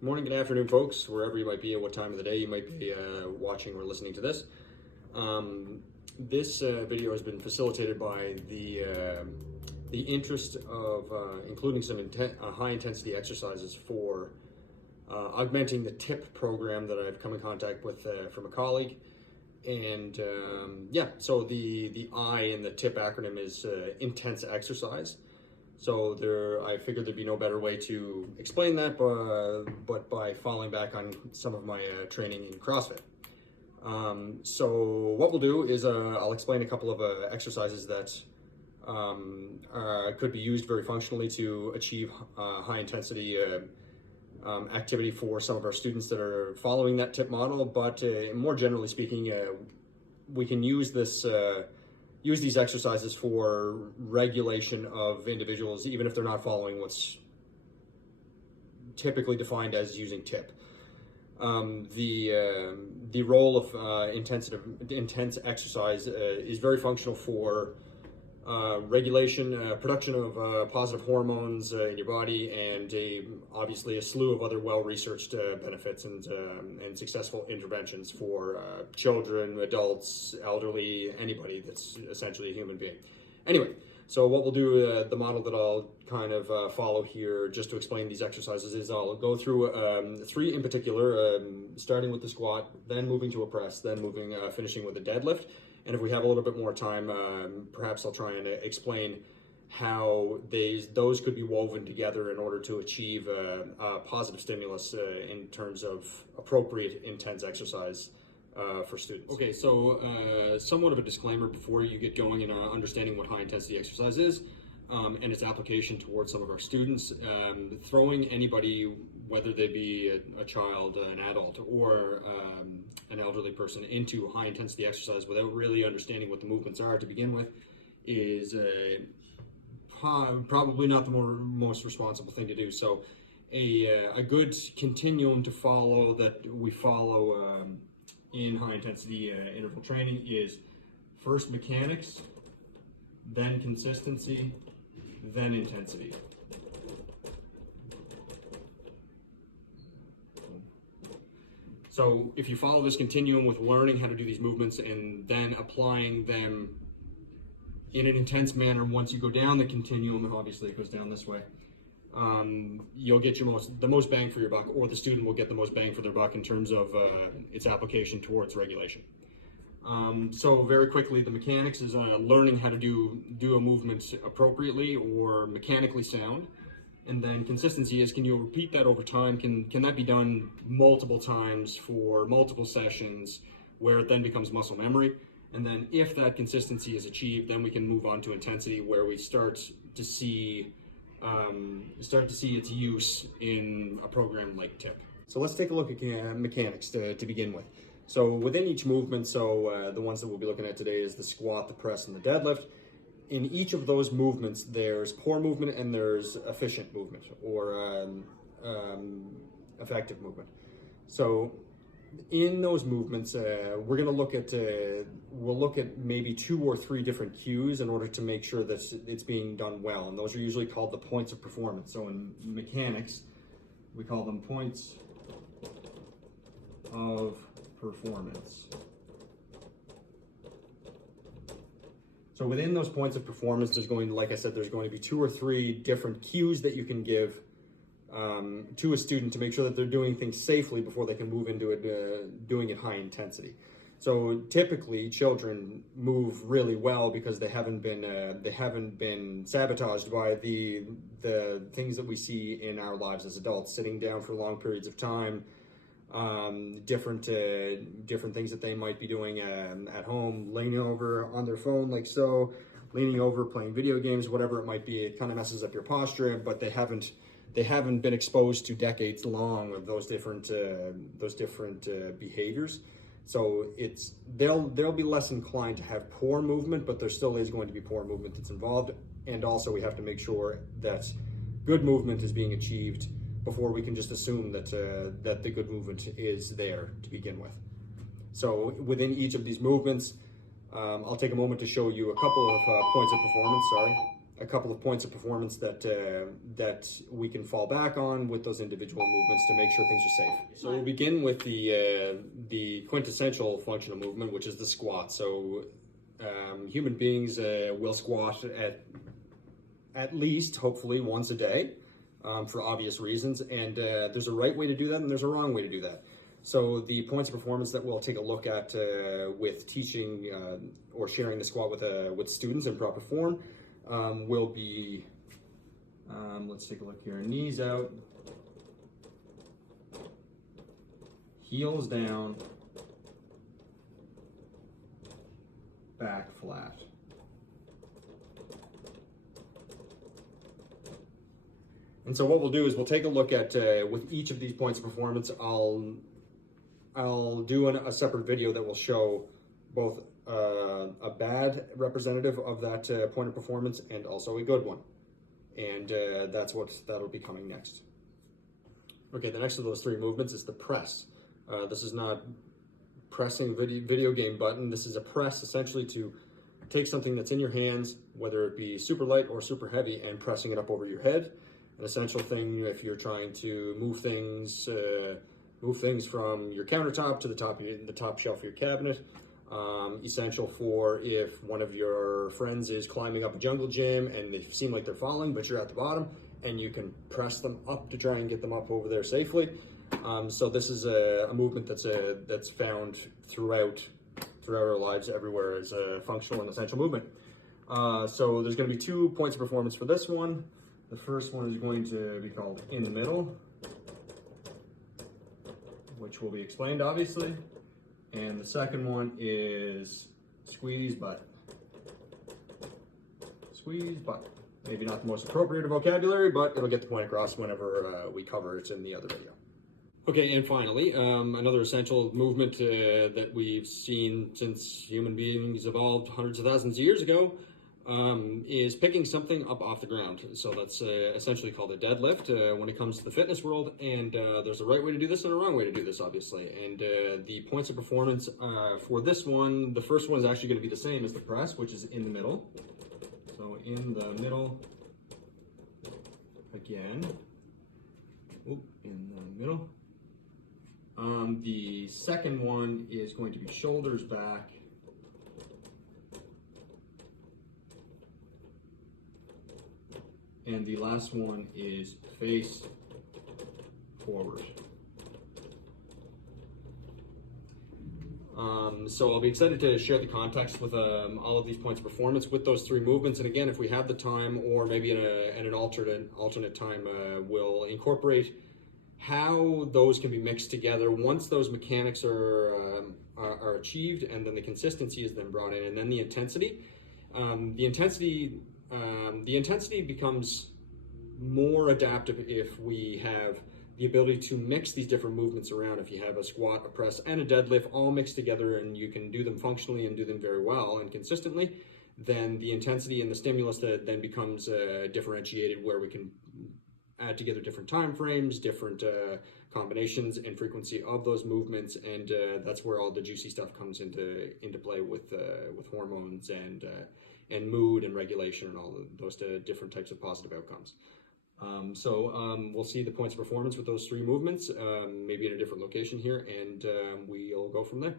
Good morning, good afternoon, folks, wherever you might be at what time of the day you might be watching or listening to this. This video has been facilitated by the interest of including some high-intensity exercises for augmenting the TIP program that I've come in contact with from a colleague. And so the I in the TIP acronym is intense exercise. So I figured there'd be no better way to explain that, but by falling back on some of my training in CrossFit. So what we'll do is I'll explain a couple of exercises that could be used very functionally to achieve high intensity activity for some of our students that are following that TIP model. But more generally speaking, we can use these exercises for regulation of individuals, even if they're not following what's typically defined as using TIP. The role of intense exercise is very functional for regulation, production of positive hormones in your body, and obviously a slew of other well-researched benefits and successful interventions for children, adults, elderly, anybody that's essentially a human being. Anyway, so what we'll do, the model that I'll kind of follow here just to explain these exercises is I'll go through three in particular, starting with the squat, then moving to a press, then finishing with a deadlift. And if we have a little bit more time, perhaps I'll try and explain how those could be woven together in order to achieve a positive stimulus in terms of appropriate intense exercise for students. Okay, so somewhat of a disclaimer before you get going in understanding what high intensity exercise is and its application towards some of our students. Throwing anybody, whether they be a child, an adult, or an elderly person, into high intensity exercise without really understanding what the movements are to begin with is probably not the most responsible thing to do. So a good continuum to follow that we follow in high intensity interval training is first mechanics, then consistency, then intensity. So if you follow this continuum with learning how to do these movements and then applying them in an intense manner, once you go down the continuum, and obviously it goes down this way, you'll get the most bang for your buck, or the student will get the most bang for their buck in terms of its application towards regulation. So very quickly, the mechanics is learning how to do a movement appropriately or mechanically sound. And then consistency is, can you repeat that over time? Can that be done multiple times for multiple sessions where it then becomes muscle memory? And then if that consistency is achieved, then we can move on to intensity, where we start to see its use in a program like TIP. So let's take a look at mechanics to begin with. So within each movement, the ones that we'll be looking at today is the squat, the press, and the deadlift. In each of those movements, there's poor movement and there's efficient movement, or effective movement. So in those movements, we're going to look at we'll look at maybe 2 or 3 different cues in order to make sure that it's being done well, and those are usually called the points of performance. So in mechanics, we call them points of performance. So within those points of performance, like I said, there's going to be 2 or 3 different cues that you can give to a student to make sure that they're doing things safely before they can move into it, doing it high intensity. So typically, children move really well because they haven't been sabotaged by the things that we see in our lives as adults, sitting down for long periods of time, different things that they might be doing at home, leaning over on their phone like so, leaning over, playing video games, whatever it might be. It kind of messes up your posture, but they haven't been exposed to decades long of those different behaviors. So they'll be less inclined to have poor movement, but there still is going to be poor movement that's involved. And also we have to make sure that good movement is being achieved before we can just assume that the good movement is there to begin with. So within each of these movements, I'll take a moment to show you a couple of points of performance. a couple of points of performance that that we can fall back on with those individual movements to make sure things are safe. So we'll begin with the quintessential functional movement, which is the squat. So human beings will squat at least, hopefully, once a day for obvious reasons. And there's a right way to do that, and there's a wrong way to do that. So the points of performance that we'll take a look at with teaching or sharing the squat with students in proper form will be, let's take a look here, knees out, heels down, back flat. And so what we'll do is we'll take a look at, with each of these points of performance, I'll do a separate video that will show both a bad representative of that point of performance and also a good one. And that'll be coming next. Okay, the next of those three movements is the press. This is not pressing video game button. This is a press essentially to take something that's in your hands, whether it be super light or super heavy, and pressing it up over your head. An essential thing if you're trying to move things from your countertop to the top shelf of your cabinet. Essential for if one of your friends is climbing up a jungle gym and they seem like they're falling, but you're at the bottom and you can press them up to try and get them up over there safely. So this is a movement that's found throughout our lives everywhere as a functional and essential movement. So there's going to be 2 points of performance for this one. The first one is going to be called in the middle, which will be explained obviously. And the second one is squeeze butt. Squeeze butt. Maybe not the most appropriate vocabulary, but it'll get the point across whenever we cover it in the other video. Okay, and finally, another essential movement that we've seen since human beings evolved hundreds of thousands of years ago is picking something up off the ground. So that's essentially called a deadlift when it comes to the fitness world. And there's a right way to do this and a wrong way to do this, obviously. And the points of performance for this one, the first one is actually going to be the same as the press, which is in the middle. So in the middle, again, in the middle. The second one is going to be shoulders back. And the last one is face forward. So I'll be excited to share the context with all of these points of performance with those 3 movements. And again, if we have the time, or maybe in an alternate time, we'll incorporate how those can be mixed together once those mechanics are achieved, and then the consistency is then brought in, and then the intensity. The intensity becomes more adaptive if we have the ability to mix these different movements around. If you have a squat, a press, and a deadlift all mixed together, and you can do them functionally and do them very well and consistently, then the intensity and the stimulus then becomes differentiated, where we can add together different time frames, different combinations and frequency of those movements, and that's where all the juicy stuff comes into play with hormones and mood and regulation and all those different types of positive outcomes. We'll see the points of performance with those 3 movements, maybe in a different location here, and we'll go from there.